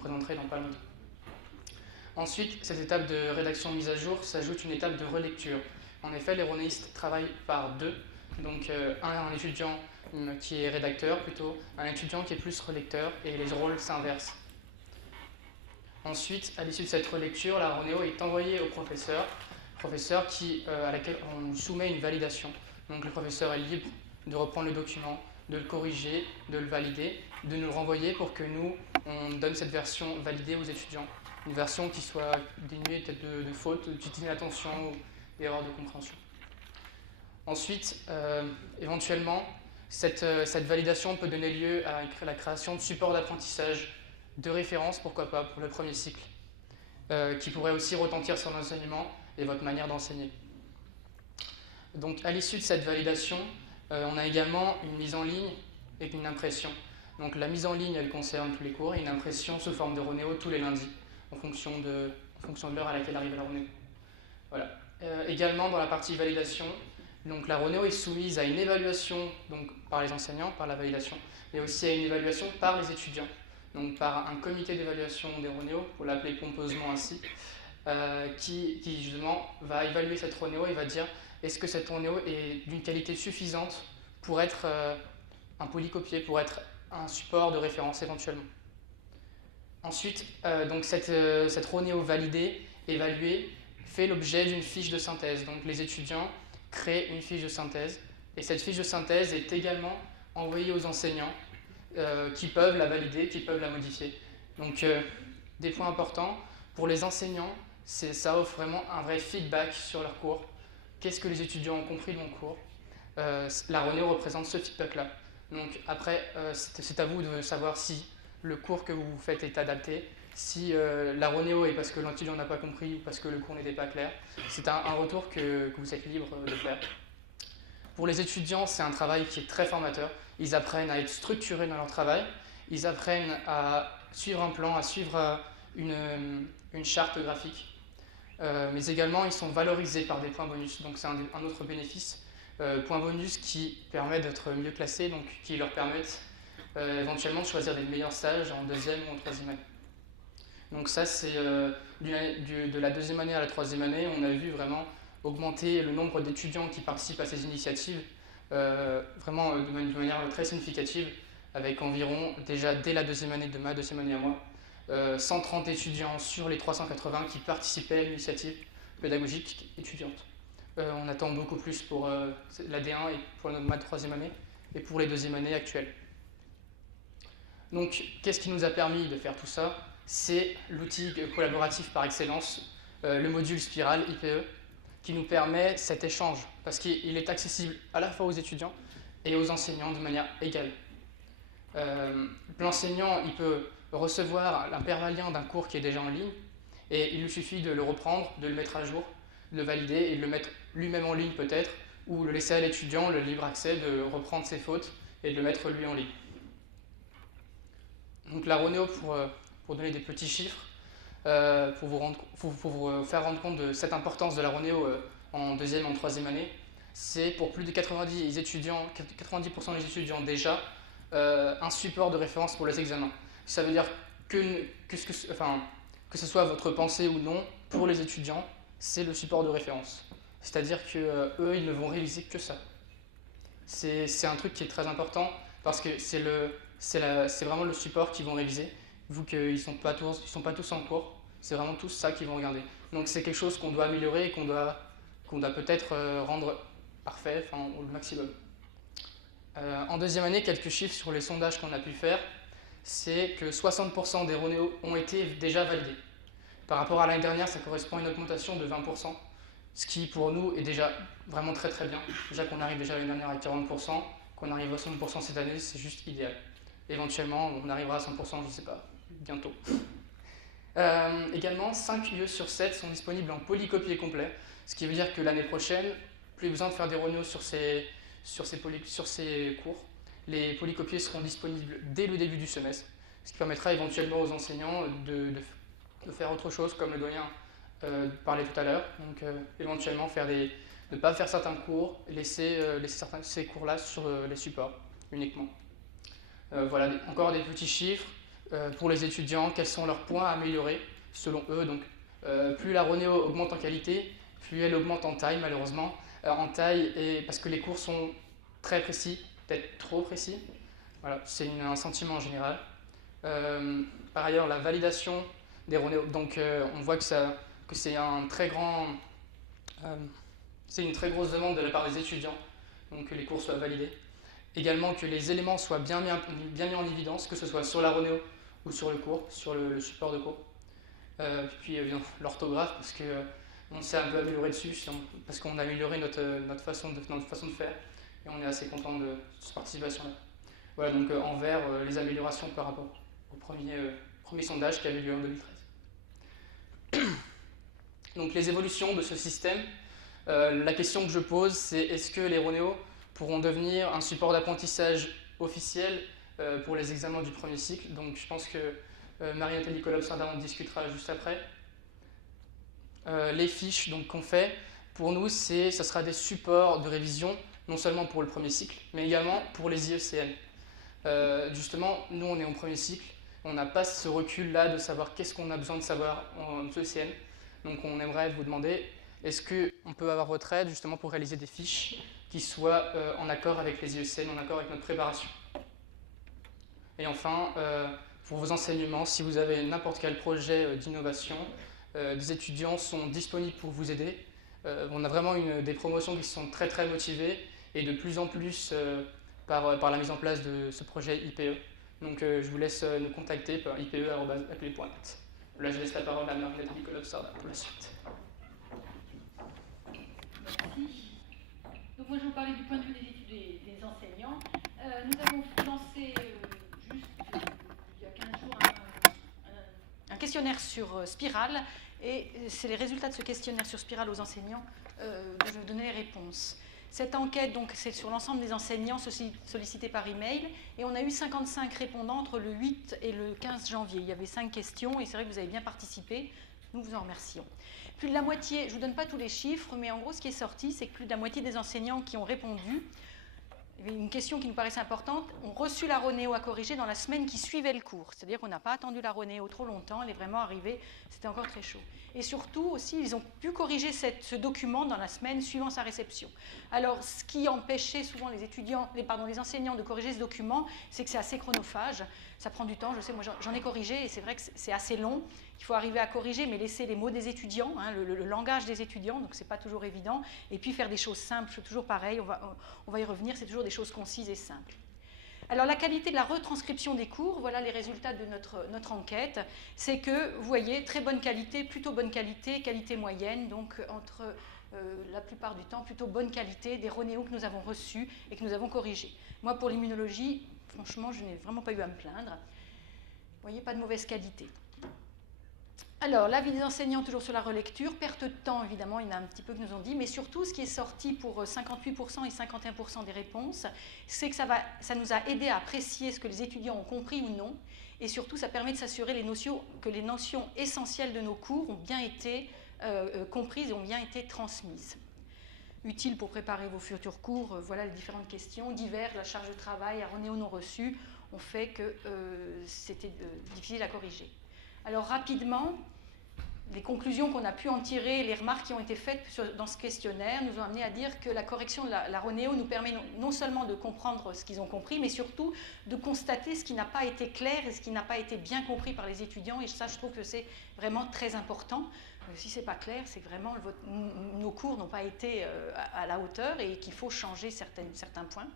présenterai dans pas longtemps. Ensuite, cette étape de rédaction mise à jour s'ajoute une étape de relecture. En effet, les ronéistes travaillent par deux, donc un étudiant qui est rédacteur plutôt, un étudiant qui est plus relecteur, et les rôles s'inversent. Ensuite, à l'issue de cette relecture, la Ronéo est envoyée au professeur à laquelle on soumet une validation. Donc le professeur est libre de reprendre le document, de le corriger, de le valider, de nous le renvoyer pour que nous, on donne cette version validée aux étudiants. Une version qui soit dénuée peut-être de fautes, d'inattention ou d'erreurs de compréhension. Ensuite, éventuellement, cette validation peut donner lieu à la création de supports d'apprentissage de référence, pourquoi pas, pour le premier cycle, qui pourrait aussi retentir sur l'enseignement et votre manière d'enseigner. Donc, à l'issue de cette validation, on a également une mise en ligne et une impression. Donc, la mise en ligne, elle concerne tous les cours, et une impression sous forme de Ronéo tous les lundis, en fonction de l'heure à laquelle arrive la Ronéo. Voilà. Également, dans la partie validation, donc la Ronéo est soumise à une évaluation donc, par les enseignants, par la validation, mais aussi à une évaluation par les étudiants, donc par un comité d'évaluation des Ronéo, pour l'appeler pompeusement ainsi, qui justement va évaluer cette Ronéo et va dire est-ce que cette Ronéo est d'une qualité suffisante pour être un polycopié, pour être un support de référence éventuellement. Ensuite, donc cette Ronéo validée, évaluée, fait l'objet d'une fiche de synthèse. Donc les étudiants créent une fiche de synthèse, et cette fiche de synthèse est également envoyée aux enseignants qui peuvent la valider, qui peuvent la modifier. Donc des points importants, pour les enseignants, ça offre vraiment un vrai feedback sur leur cours. Qu'est-ce que les étudiants ont compris de mon cours? La Ronéo représente ce feedback-là. Donc après, c'est à vous de savoir si le cours que vous faites est adapté, si la Ronéo est parce que l'étudiant n'a pas compris ou parce que le cours n'était pas clair. C'est un retour que vous êtes libre de faire. Pour les étudiants, c'est un travail qui est très formateur. Ils apprennent à être structurés dans leur travail, ils apprennent à suivre un plan, à suivre une charte graphique. Mais également, ils sont valorisés par des points bonus. Donc c'est un autre bénéfice. Points bonus qui permettent d'être mieux classés, donc qui leur permettent éventuellement de choisir des meilleurs stages en deuxième ou en troisième année. Donc ça, c'est de la deuxième année à la troisième année, on a vu vraiment augmenter le nombre d'étudiants qui participent à ces initiatives, vraiment de manière très significative, avec environ, déjà dès la deuxième année de ma deuxième année à moi, 130 étudiants sur les 380 qui participaient à l'initiative pédagogique étudiante. On attend beaucoup plus pour la D1 et pour ma troisième année, et pour les deuxièmes années actuelles. Donc, qu'est-ce qui nous a permis de faire tout ça? C'est l'outil collaboratif par excellence, le module Spiral IPE, qui nous permet cet échange, parce qu'il est accessible à la fois aux étudiants et aux enseignants de manière égale. L'enseignant, il peut recevoir un permalien d'un cours qui est déjà en ligne, et il lui suffit de le reprendre, de le mettre à jour, de le valider et de le mettre lui-même en ligne peut-être, ou le laisser à l'étudiant le libre accès de reprendre ses fautes et de le mettre lui en ligne. Donc la Ronéo, pour donner des petits chiffres, pour vous faire rendre compte de cette importance de la Ronéo en deuxième et en troisième année, c'est pour plus de 90% des étudiants déjà un support de référence pour les examens. Ça veut dire que ce soit votre pensée ou non, pour les étudiants, c'est le support de référence. C'est-à-dire qu'eux, ils ne vont réviser que ça. C'est un truc qui est très important parce que c'est vraiment le support qu'ils vont réviser, vu qu'ils ne sont pas tous en cours, c'est vraiment tous ça qu'ils vont regarder. Donc c'est quelque chose qu'on doit améliorer et qu'on doit peut-être rendre parfait, au maximum. En deuxième année, quelques chiffres sur les sondages qu'on a pu faire, c'est que 60% des Ronéo ont été déjà validés. Par rapport à l'année dernière, ça correspond à une augmentation de 20%, ce qui pour nous est déjà vraiment très très bien. Déjà qu'on arrive déjà l'année dernière à 40%, qu'on arrive à 60% cette année, c'est juste idéal. Éventuellement, on arrivera à 100%, je ne sais pas, bientôt. Également, 5 UE sur 7 sont disponibles en polycopié complet, ce qui veut dire que l'année prochaine, plus besoin de faire des Ronéo sur ces cours. Les polycopiés seront disponibles dès le début du semestre, ce qui permettra éventuellement aux enseignants de faire autre chose, comme le doyen parlait tout à l'heure. Donc éventuellement ne pas faire certains cours, laisser ces cours-là sur les supports uniquement. Voilà, encore des petits chiffres. pour les étudiants, quels sont leurs points à améliorer selon eux. Donc, plus la Ronéo augmente en qualité, plus elle augmente en taille malheureusement. En taille, et parce que les cours sont très précis, peut-être trop précis. Voilà, c'est un sentiment en général. Par ailleurs, la validation des Ronéo, donc on voit que c'est c'est une très grosse demande de la part des étudiants, donc que les cours soient validés. Également que les éléments soient bien mis en évidence, que ce soit sur la Ronéo ou sur le cours, sur le support de cours. Puis l'orthographe, parce qu'on s'est un peu amélioré dessus, parce qu'on a amélioré notre façon de faire, et on est assez content de cette participation-là. Voilà, donc en vert, les améliorations par rapport au premier sondage qui avait lieu en 2013. Donc les évolutions de ce système, la question que je pose, c'est est-ce que les Ronéo pourront devenir un support d'apprentissage officiel pour les examens du premier cycle. Donc je pense que Marie-Nathalie Collob-Sardin en discutera juste après. Les fiches qu'on fait, pour nous, ça sera des supports de révision, non seulement pour le premier cycle, mais également pour les IECN. Justement, nous, on est en premier cycle, on n'a pas ce recul-là de savoir qu'est-ce qu'on a besoin de savoir en IECN. Donc on aimerait vous demander, est-ce qu'on peut avoir votre aide justement pour réaliser des fiches qui soient en accord avec les IECN, en accord avec notre préparation. Et enfin, pour vos enseignements, si vous avez n'importe quel projet d'innovation, des étudiants sont disponibles pour vous aider. On a vraiment des promotions qui sont très très motivées et de plus en plus par la mise en place de ce projet IPE. Donc je vous laisse nous contacter par ipe@apple.net. Là, je laisse la parole à Marie-Nathalie Collob-Sardin pour la suite. Merci. Donc moi, je vais vous parler du point de vue des enseignants. Nous avons lancé juste il y a 15 jours un questionnaire sur Spiral, et c'est les résultats de ce questionnaire sur Spiral aux enseignants dont je vais vous donner les réponses. Cette enquête, donc, c'est sur l'ensemble des enseignants sollicités par email, et on a eu 55 répondants entre le 8 et le 15 janvier. Il y avait 5 questions, et c'est vrai que vous avez bien participé. Nous vous en remercions. Plus de la moitié, je ne vous donne pas tous les chiffres, mais en gros, ce qui est sorti, c'est que plus de la moitié des enseignants qui ont répondu, il y avait une question qui nous paraissait importante, ont reçu la Ronéo à corriger dans la semaine qui suivait le cours. C'est-à-dire qu'on n'a pas attendu la Ronéo trop longtemps, elle est vraiment arrivée, c'était encore très chaud. Et surtout aussi, ils ont pu corriger ce document dans la semaine suivant sa réception. Alors, ce qui empêchait souvent les enseignants de corriger ce document, c'est que c'est assez chronophage. Ça prend du temps, je sais, moi j'en ai corrigé, et c'est vrai que c'est assez long. Il faut arriver à corriger, mais laisser les mots des étudiants, le langage des étudiants, donc c'est pas toujours évident. Et puis faire des choses simples, c'est toujours pareil, on va y revenir, c'est toujours des choses concises et simples. Alors la qualité de la retranscription des cours, voilà les résultats de notre enquête. C'est que, vous voyez, très bonne qualité, plutôt bonne qualité, qualité moyenne, donc entre la plupart du temps, plutôt bonne qualité des Ronéo que nous avons reçus et que nous avons corrigés. Moi, pour l'immunologie, franchement, je n'ai vraiment pas eu à me plaindre. Vous voyez, pas de mauvaise qualité. Alors, l'avis des enseignants, toujours sur la relecture, perte de temps, évidemment, il y en a un petit peu que nous ont dit, mais surtout, ce qui est sorti pour 58% et 51% des réponses, c'est que ça nous a aidé à apprécier ce que les étudiants ont compris ou non, et surtout, ça permet de s'assurer que les notions essentielles de nos cours ont bien été comprises et ont bien été transmises. Utile pour préparer vos futurs cours, voilà les différentes questions. Divers, la charge de travail, à Ronéo non reçu, ont fait que c'était difficile à corriger. Alors rapidement, les conclusions qu'on a pu en tirer, les remarques qui ont été faites dans ce questionnaire nous ont amené à dire que la correction de la Ronéo nous permet non seulement de comprendre ce qu'ils ont compris, mais surtout de constater ce qui n'a pas été clair et ce qui n'a pas été bien compris par les étudiants. Et ça, je trouve que c'est vraiment très important. Si ce n'est pas clair, c'est que vraiment nos cours n'ont pas été à la hauteur et qu'il faut changer certains points.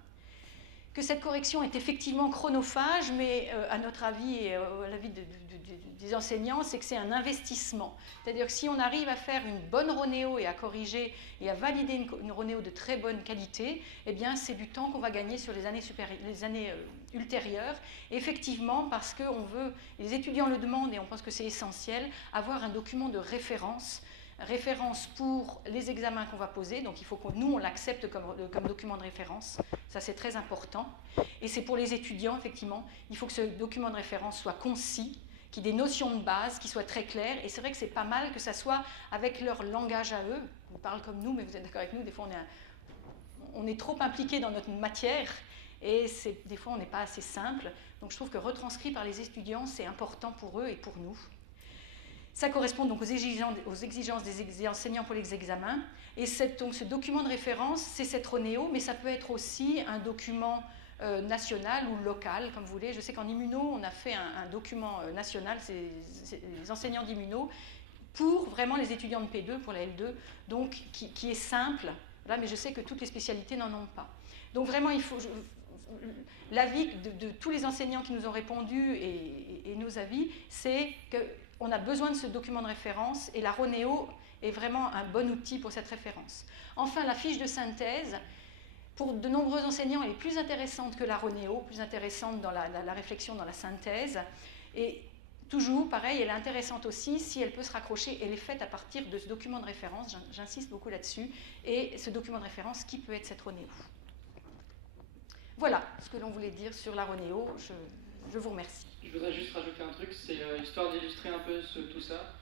Que cette correction est effectivement chronophage, mais à notre avis et à l'avis des enseignants, c'est que c'est un investissement. C'est-à-dire que si on arrive à faire une bonne Ronéo et à corriger et à valider une Ronéo de très bonne qualité, eh bien c'est du temps qu'on va gagner sur les années ultérieures. Et effectivement, parce que les étudiants le demandent et on pense que c'est essentiel, avoir un document de référence pour les examens qu'on va poser, donc il faut que nous on l'accepte comme document de référence, ça c'est très important, et c'est pour les étudiants effectivement, il faut que ce document de référence soit concis, qu'il y ait des notions de base qui soient très claires, et c'est vrai que c'est pas mal que ça soit avec leur langage à eux, ils parlent comme nous, mais vous êtes d'accord avec nous, des fois on est trop impliqués dans notre matière, et des fois on n'est pas assez simple. Donc je trouve que retranscrit par les étudiants, c'est important pour eux et pour nous. Ça correspond donc aux exigences des enseignants pour les examens. Et donc ce document de référence, c'est cette RONEO, mais ça peut être aussi un document national ou local, comme vous voulez. Je sais qu'en immuno, on a fait un document national, c'est les enseignants d'immuno, pour vraiment les étudiants de P2, pour la L2, donc qui est simple, là, mais je sais que toutes les spécialités n'en ont pas. Donc vraiment, il faut... L'avis de tous les enseignants qui nous ont répondu et nos avis, c'est qu'on a besoin de ce document de référence et la RONEO est vraiment un bon outil pour cette référence. Enfin, la fiche de synthèse, pour de nombreux enseignants, elle est plus intéressante que la RONEO, plus intéressante dans la réflexion, dans la synthèse. Et toujours, pareil, elle est intéressante aussi si elle peut se raccrocher. Elle est faite à partir de ce document de référence, j'insiste beaucoup là-dessus, et ce document de référence qui peut être cette RONEO. Voilà ce que l'on voulait dire sur la RONEO. Je vous remercie. Je voudrais juste rajouter un truc, c'est histoire d'illustrer un peu tout ça.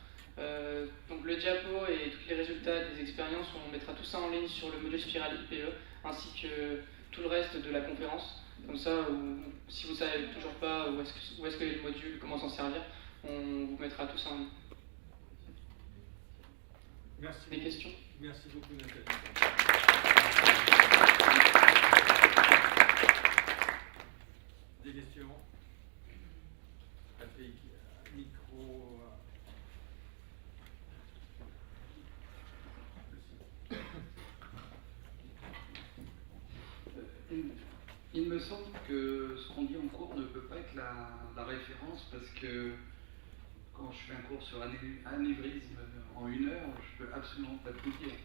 Donc le diapo et tous les résultats des expériences, on mettra tout ça en ligne sur le module Spiral IPE, ainsi que tout le reste de la conférence. Comme ça, si vous ne savez toujours pas où est-ce que est le module, comment s'en servir, on vous mettra tout ça en ligne. Merci. Des questions? Merci beaucoup, Nathalie. Des questions? Micro. Il me semble que ce qu'on dit en cours ne peut pas être la référence, parce que quand je fais un cours sur anévrisme en 1 heure, je ne peux absolument pas tout dire.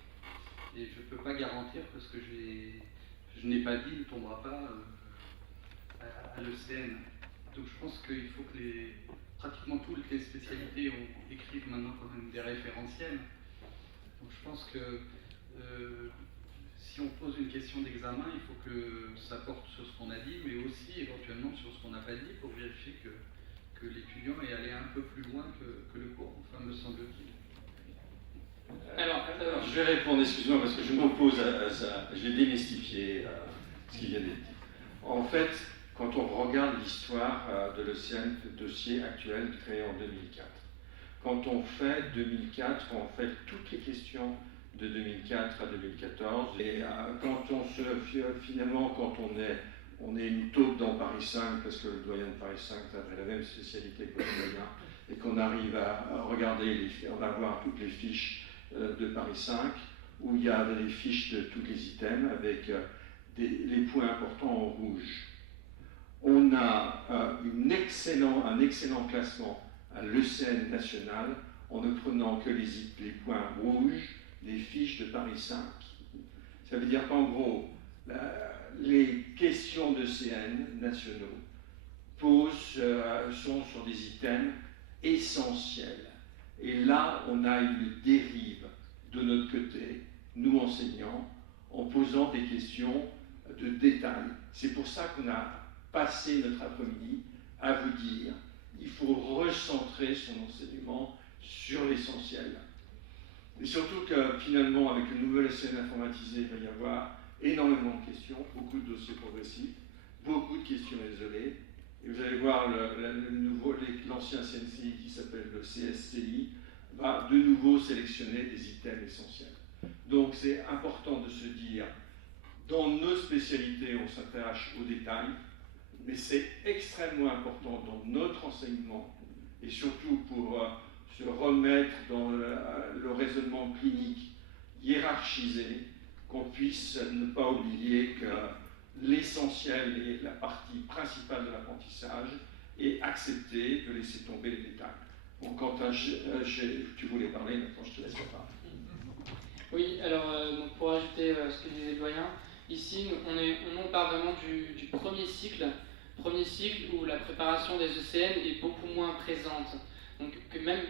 Et je ne peux pas garantir que ce que je n'ai pas dit ne tombera pas à l'ECN. Donc je pense qu'il faut que pratiquement toutes les spécialités écrivent maintenant quand même des référentiels. Donc je pense que si on pose une question d'examen, il faut que ça porte sur ce qu'on a dit, mais aussi éventuellement sur ce qu'on n'a pas dit, pour vérifier que l'étudiant est allé un peu plus loin que le cours, enfin me semble-t-il. Alors, je vais répondre, excuse-moi, parce que je m'oppose à ça. Je vais démystifier ce qui vient d'être dit. En fait, quand on regarde l'histoire de l'OCN, le dossier actuel créé en 2004, quand on fait 2004, on fait toutes les questions de 2004 à 2014, et quand finalement, quand on est une taupe dans Paris 5, parce que le doyen de Paris 5 a la même spécialité que le doyen, et qu'on arrive à regarder, on va voir toutes les fiches de Paris 5, où il y a des fiches de tous les items avec les points importants en rouge. On a un excellent classement à l'ECN national en ne prenant que les points rouges des fiches de Paris 5. Ça veut dire qu'en gros, les questions d'ECN nationaux sont sur des items essentiels. Et là, on a une dérive de notre côté, nous enseignants, en posant des questions de détail. C'est pour ça qu'on a passé notre après-midi à vous dire il faut recentrer son enseignement sur l'essentiel. Et surtout que finalement, avec le nouvel SN informatisé, il va y avoir énormément de questions, beaucoup de dossiers progressifs, beaucoup de questions isolées. Et vous allez voir l'ancien CNCI qui s'appelle le CSCI va de nouveau sélectionner des items essentiels. Donc c'est important de se dire, dans nos spécialités, on s'attache aux détails, mais c'est extrêmement important dans notre enseignement, et surtout pour se remettre dans le raisonnement clinique hiérarchisé, qu'on puisse ne pas oublier que l'essentiel est la partie principale de l'apprentissage et accepter de laisser tomber les détails. Bon, Quentin, tu voulais parler, maintenant je te laisse parler. Oui, alors donc pour ajouter ce que disait le doyen, ici on part vraiment du premier cycle où la préparation des ECN est beaucoup moins présente. Donc que même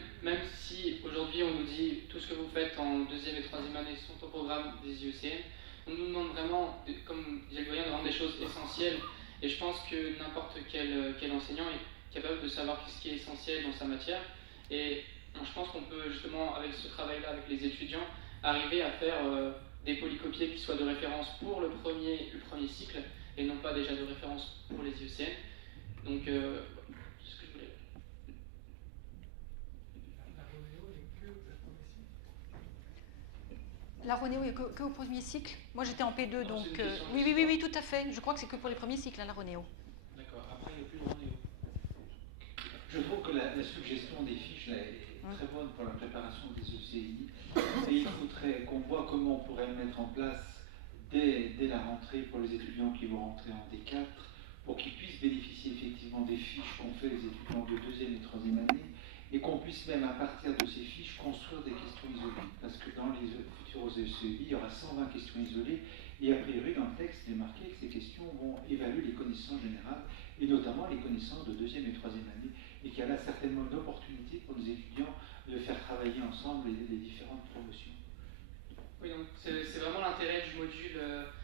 si aujourd'hui on nous dit tout ce que vous faites en 2e et 3e année sont au programme des IECN, on nous demande vraiment, comme disait le doyen, de rendre des choses essentielles. Et je pense que n'importe quel enseignant est capable de savoir ce qui est essentiel dans sa matière. Et je pense qu'on peut justement, avec ce travail-là, avec les étudiants, arriver à faire des polycopiés qui soient de référence pour le premier cycle, et non pas déjà de référence pour les IECN. Donc, c'est ce que je voulais. La Ronéo est que au premier cycle. Moi j'étais en P2, Non, donc c'est une question oui, tout à fait. Je crois que c'est que pour les premiers cycles, hein, la Ronéo. D'accord, après il n'y a plus de Ronéo. Je trouve que la suggestion des fiches là, est très bonne pour la préparation des ECI. Et il faudrait qu'on voit comment on pourrait le mettre en place dès la rentrée pour les étudiants qui vont rentrer en D4, pour qu'ils puissent bénéficier effectivement des fiches qu'ont fait les étudiants de deuxième et troisième année, et qu'on puisse même à partir de ces fiches construire des questions isolées. Parce que dans les futurs ECI, il y aura 120 questions isolées, et a priori dans le texte, il est marqué que ces questions vont évaluer les connaissances générales, et notamment les connaissances de deuxième et troisième année, et qu'il y a là certainement une opportunité pour les étudiants de faire travailler ensemble les différentes promotions. Oui, donc c'est vraiment l'intérêt du module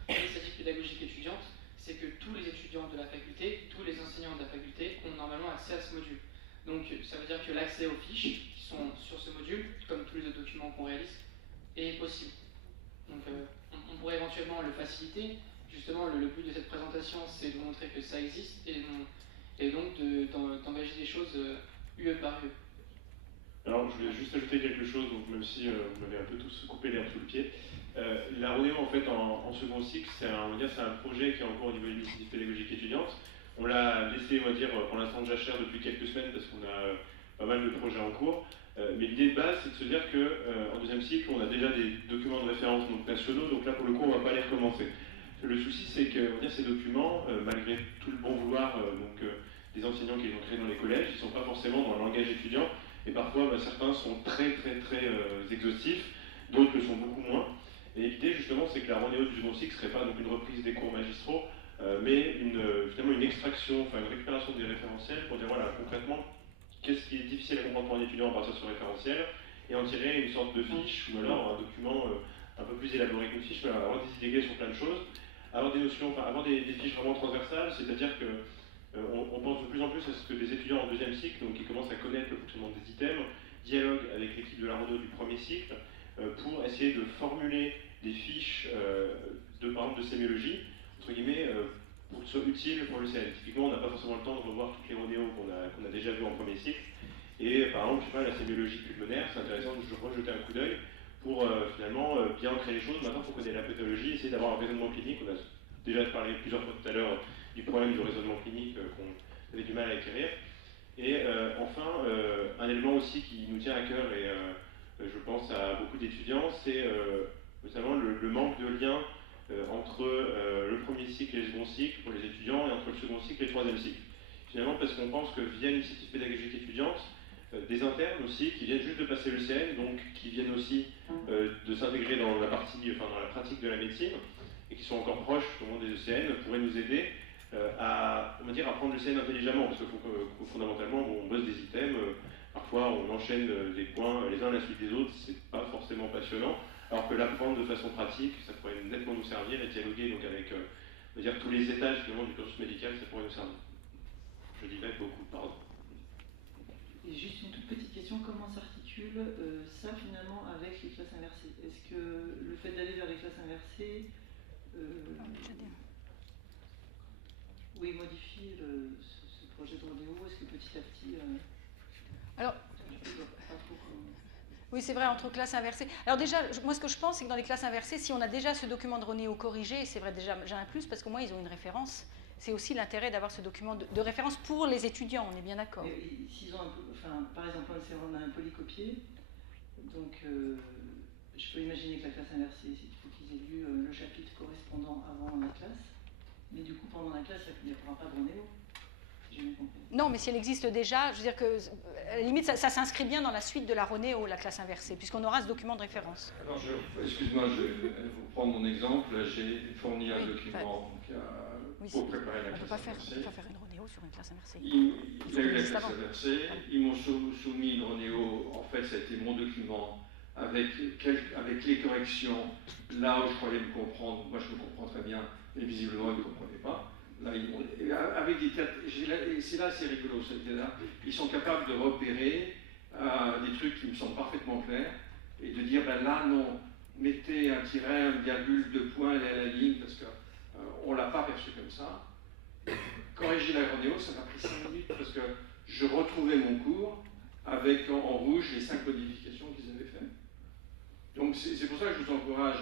initiative pédagogique étudiante, c'est que tous les étudiants de la faculté, tous les enseignants de la faculté ont normalement accès à ce module. Donc ça veut dire que l'accès aux fiches qui sont sur ce module, comme tous les autres documents qu'on réalise, est possible. Donc on pourrait éventuellement le faciliter. Justement, le but de cette présentation, c'est de montrer que ça existe et donc d'engager des choses UE par UE. Alors, je voulais juste ajouter quelque chose, donc même si vous m'avez un peu tous coupé l'herbe sous le pied. La Ronéo, en fait, en second cycle, c'est un projet qui est en cours au niveau de l'initiative pédagogique étudiante. On l'a laissé, on va dire, pour l'instant de jachère depuis quelques semaines parce qu'on a pas mal de projets en cours. Mais l'idée de base, c'est de se dire qu'en deuxième cycle, on a déjà des documents de référence donc, nationaux, donc là, pour le coup, on ne va pas les recommencer. Le souci, c'est que on va dire, ces documents, malgré tout le bon vouloir des enseignants qui les ont créés dans les collèges, ils ne sont pas forcément dans le langage étudiant. Et parfois, certains sont très exhaustifs, d'autres le sont beaucoup moins. Et l'idée, justement, c'est que la Ronéo du second cycle ne serait pas donc, une reprise des cours magistraux, mais finalement une extraction, enfin une récupération des référentiels pour dire, voilà, concrètement, qu'est-ce qui est difficile à comprendre pour un étudiant à partir de ce référentiel, et en tirer une sorte de fiche, ou alors un document un peu plus élaboré qu'une fiche, mais avoir des idées sur plein de choses, avoir des notions, enfin, avoir des fiches vraiment transversales, c'est-à-dire que on pense de plus en plus à ce que des étudiants en deuxième cycle, donc qui commencent à connaître le fonctionnement des items, dialoguent avec l'équipe de la Ronéo du premier cycle pour essayer de formuler des fiches par exemple de sémiologie, entre guillemets, pour que ce soit utile pour le CN. Typiquement, on n'a pas forcément le temps de revoir toutes les Ronéos qu'on a déjà vues en premier cycle. Et par exemple, je sais pas, la sémiologie pulmonaire, c'est intéressant de rejeter un coup d'œil pour finalement bien ancrer les choses. Maintenant, il faut connaître la pathologie, essayer d'avoir un raisonnement clinique. On a déjà parlé plusieurs fois tout à l'heure du problème du raisonnement clinique qu'on avait du mal à acquérir. Et enfin, un élément aussi qui nous tient à cœur, et je pense à beaucoup d'étudiants, c'est notamment le manque de lien entre le premier cycle et le second cycle pour les étudiants, et entre le second cycle et le troisième cycle. Finalement, parce qu'on pense que via l'initiative pédagogique étudiante, des internes aussi, qui viennent juste de passer le CN, donc qui viennent aussi de s'intégrer dans la pratique de la médecine, et qui sont encore proches au monde des ECN, pourraient nous aider à prendre le CN intelligemment, parce que fondamentalement, on bosse des items, parfois on enchaîne des points les uns à la suite des autres, c'est pas forcément passionnant, alors que l'apprendre de façon pratique, ça pourrait nettement nous servir, et dialoguer donc avec tous les étages finalement du cursus médical, ça pourrait nous servir. Je dirais beaucoup, pardon. Et juste une toute petite question, comment s'articule ça finalement avec les classes inversées? Est-ce que le fait d'aller vers les classes inversées modifie ce projet de Ronéo? Est-ce que petit à petit... Alors, oui, c'est vrai, entre classes inversées. Alors déjà, moi ce que je pense, c'est que dans les classes inversées, si on a déjà ce document de Ronéo corrigé, c'est vrai déjà, j'ai un plus, parce qu'au moins ils ont une référence. C'est aussi l'intérêt d'avoir ce document de référence pour les étudiants, on est bien d'accord. S'ils ont par exemple, on a un polycopié, donc je peux imaginer que la classe inversée, il faut qu'ils aient lu le chapitre correspondant avant la classe, mais du coup, pendant la classe, il n'y aura pas de Ronéo. Non, mais si elle existe déjà, je veux dire que, à la limite, ça s'inscrit bien dans la suite de la Ronéo, la classe inversée, puisqu'on aura ce document de référence. Alors, excuse-moi, je vais vous prendre mon exemple. J'ai fourni un document pour préparer la classe inversée. On ne peut pas faire une Ronéo sur une classe inversée. Il a eu la classe inversée, ils m'ont soumis une Ronéo, en fait, ça a été mon document, avec les corrections, là où je croyais me comprendre, moi je me comprends très bien, mais visiblement ils ne comprenaient pas. Là, avec des tas, et c'est là c'est rigolo, c'est-à-dire ils sont capables de repérer des trucs qui me semblent parfaitement clairs et de dire ben là non, mettez un tiret, un virgule, deux points, allez à la ligne parce que on ne l'a pas perçu comme ça. Corriger l'aéronéo, ça m'a pris 5 minutes parce que je retrouvais mon cours avec en rouge les 5 modifications qu'ils avaient faites. Donc c'est pour ça que je vous encourage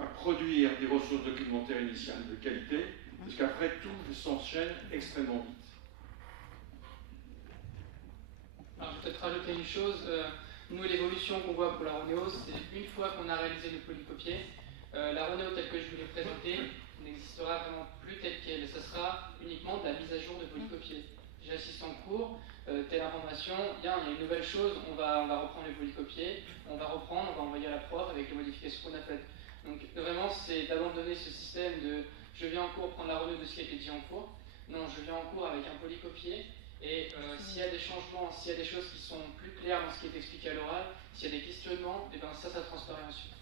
à produire des ressources documentaires initiales de qualité, parce qu'après tout s'enchaîne extrêmement vite. Alors, je vais peut-être rajouter une chose. Nous, l'évolution qu'on voit pour la Ronéo, c'est une fois qu'on a réalisé le polycopier, la Ronéo telle que je vous l'ai présentée n'existera vraiment plus telle qu'elle. Ce sera uniquement de la mise à jour de polycopier. J'assiste en cours, telle information, il y a une nouvelle chose, on va reprendre le polycopier, on va envoyer à la prof avec les modifications qu'on a faites. Donc vraiment, c'est d'abandonner ce système de je viens en cours prendre la Ronéo de ce qui a été dit en cours. Non, je viens en cours avec un polycopier. Et s'il y a des changements, s'il y a des choses qui sont plus claires dans ce qui est expliqué à l'oral, s'il y a des questionnements, et ben ça transparaît ensuite.